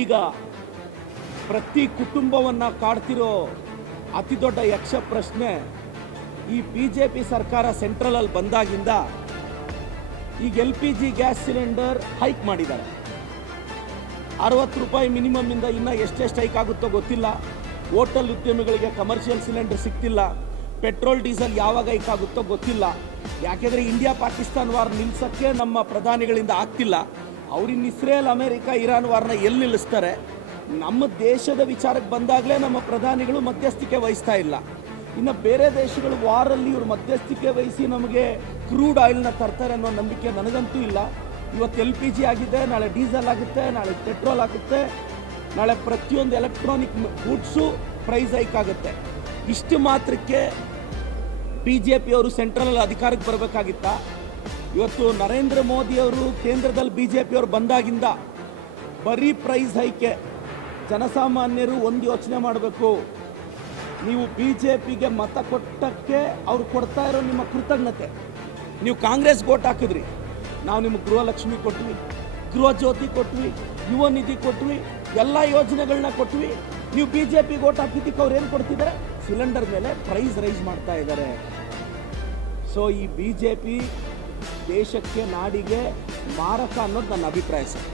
ಈಗ ಪ್ರತಿ ಕುಟುಂಬವನ್ನು ಕಾಡ್ತಿರೋ ಅತಿ ದೊಡ್ಡ ಯಕ್ಷ ಪ್ರಶ್ನೆ ಈ BJP ಸರ್ಕಾರ ಸೆಂಟ್ರಲಲ್ಲಿ ಬಂದಾಗಿಂದ ಈಗ LPG ಗ್ಯಾಸ್ ಸಿಲಿಂಡರ್ ಹೈಕ್ ಮಾಡಿದ್ದಾರೆ. 60 ರೂಪಾಯಿ ಮಿನಿಮಮ್ಮಿಂದ ಇನ್ನೂ ಎಷ್ಟೆಷ್ಟು ಹೈಕ್ ಆಗುತ್ತೋ ಗೊತ್ತಿಲ್ಲ. ಹೋಟೆಲ್ ಉದ್ಯಮಿಗಳಿಗೆ ಕಮರ್ಷಿಯಲ್ ಸಿಲಿಂಡರ್ ಸಿಗ್ತಿಲ್ಲ. ಪೆಟ್ರೋಲ್ ಡೀಸೆಲ್ ಯಾವಾಗ ಹೈಕ್ ಆಗುತ್ತೋ ಗೊತ್ತಿಲ್ಲ. ಯಾಕೆಂದರೆ ಇಂಡಿಯಾ ಪಾಕಿಸ್ತಾನ ವಾರ್ ನಿಲ್ಲಿಸೋಕ್ಕೆ ನಮ್ಮ ಪ್ರಧಾನಿಗಳಿಂದ ಆಗ್ತಿಲ್ಲ. ಅವ್ರಿನ್ನು ಇಸ್ರೇಲ್, ಅಮೇರಿಕ, ಇರಾನ್ ವಾರ್ನ ಎಲ್ಲಿ ನಿಲ್ಲಿಸ್ತಾರೆ? ನಮ್ಮ ದೇಶದ ವಿಚಾರಕ್ಕೆ ಬಂದಾಗಲೇ ನಮ್ಮ ಪ್ರಧಾನಿಗಳು ಮಧ್ಯಸ್ಥಿಕೆ ವಹಿಸ್ತಾ ಇಲ್ಲ. ಇನ್ನು ಬೇರೆ ದೇಶಗಳು ವಾರಲ್ಲಿ ಇವರು ಮಧ್ಯಸ್ಥಿಕೆ ವಹಿಸಿ ನಮಗೆ ಕ್ರೂಡ್ ಆಯಿಲ್ನ ತರ್ತಾರೆ ಅನ್ನೋ ನಂಬಿಕೆ ನನಗಂತೂ ಇಲ್ಲ. ಇವತ್ತು LPG ಆಗಿದೆ, ನಾಳೆ ಡೀಸೆಲ್ ಆಗುತ್ತೆ, ನಾಳೆ ಪೆಟ್ರೋಲ್ ಆಗುತ್ತೆ, ನಾಳೆ ಪ್ರತಿಯೊಂದು ಎಲೆಕ್ಟ್ರಾನಿಕ್ ಗೂಡ್ಸು ಪ್ರೈಸ್ ಹೈಕ್ ಆಗುತ್ತೆ. ಇಷ್ಟು ಮಾತ್ರಕ್ಕೆ BJP ಅವರು ಸೆಂಟ್ರಲಲ್ಲಿ ಅಧಿಕಾರಕ್ಕೆ ಬರಬೇಕಾಗಿತ್ತ? ಇವತ್ತು ನರೇಂದ್ರ ಮೋದಿಯವರು ಕೇಂದ್ರದಲ್ಲಿ BJP ಅವರು ಬಂದಾಗಿಂದ ಬರೀ ಪ್ರೈಸ್ ಹೈಕೆ. ಜನಸಾಮಾನ್ಯರು ಒಂದು ಯೋಚನೆ ಮಾಡಬೇಕು, ನೀವು BJPಗೆ ಮತ ಕೊಟ್ಟಕ್ಕೆ ಅವ್ರು ಕೊಡ್ತಾ ಇರೋ ನಿಮ್ಮ ಕೃತಜ್ಞತೆ. ನೀವು ಕಾಂಗ್ರೆಸ್ ಓಟ್ ಹಾಕಿದ್ರಿ, ನಾವು ನಿಮಗೆ ಗೃಹಲಕ್ಷ್ಮಿ ಕೊಟ್ವಿ, ಗೃಹ ಜ್ಯೋತಿ ಕೊಟ್ವಿ, ಯುವ ನಿಧಿ ಕೊಟ್ವಿ, ಎಲ್ಲ ಯೋಜನೆಗಳನ್ನ ಕೊಟ್ವಿ. ನೀವು BJPಗೆ ಓಟ್ ಹಾಕಿದ್ದಕ್ಕೆ ಅವ್ರು ಏನು ಕೊಡ್ತಿದ್ದಾರೆ? ಸಿಲಿಂಡರ್ ಮೇಲೆ ಪ್ರೈಸ್ ರೈಸ್ ಮಾಡ್ತಾ ಇದ್ದಾರೆ. ಸೊ ಈ BJP ದೇಶಕ್ಕೆ, ನಾಡಿಗೆ ಮಾರಕ ಅನ್ನೋದು ನನ್ನ ಅಭಿಪ್ರಾಯ ಸರ್.